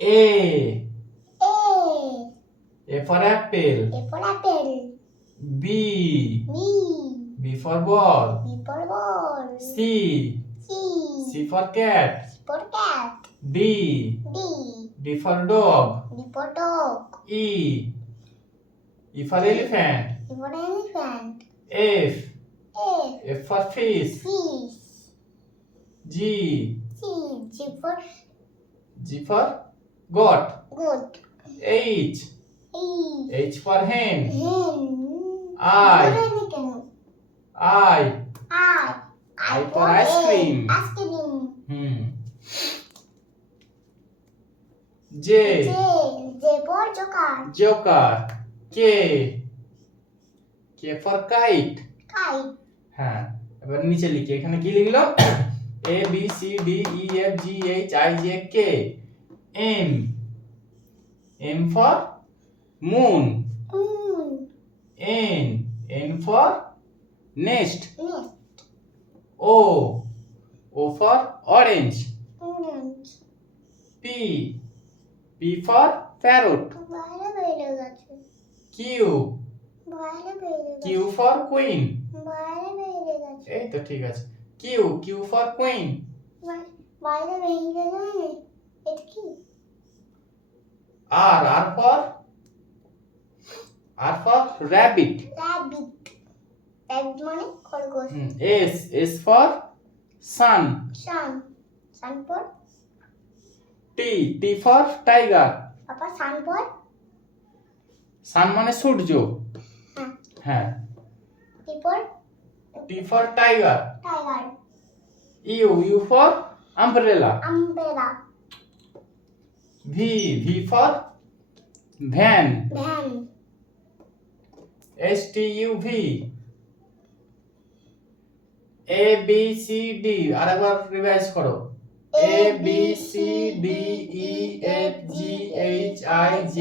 A. A. A for apple. A for apple. B. B. B for ball. B for ball. C. C. C for cat. C for cat. D. D. D for dog. D for dog. E. E for elephant. E for elephant. F. F. F for fish. Fish. G. G for goat. goat. H. E. H for hen. Hen. I. I. I for ice cream. Ice cream. J. J for joker. Joker. K. K for kite. Kite. হ্যাঁ এবার নিচে লিখি এখানে কি লিখলো A B C D E F G H I J K M M for moon. Moon. N for nest. Nest. O for orange. Orange. P for parrot. বাইরে বেরিয়ে গেছে। Q বাইরে বেরিয়ে গেছে। Q for queen. বাইরে বেরিয়ে গেছে। এই তো ঠিক আছে Q for queen. বাইরে বেরিয়ে গেছে। এটা কি? R for rabbit. Rabbit. Rabbit মানে খরগোশ। S for sun. Sun. Sun for T for tiger. Papa sun for sun মানে সূর্য। হ্যাঁ T for tiger. tiger. U for umbrella. Umbrella. V for van. Van. STUV. A B C D আরেকবার revise করো A B C D E F G H I J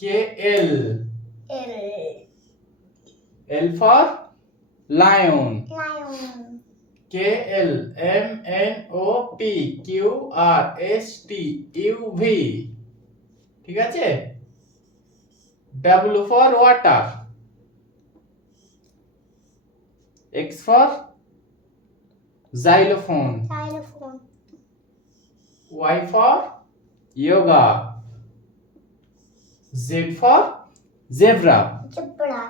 K L L for lion. Lion. K L M N O P Q R S T U V ঠিক আছে W for water. X for xylophone. Xylophone. Y for yoga. Z for zebra. Zebra.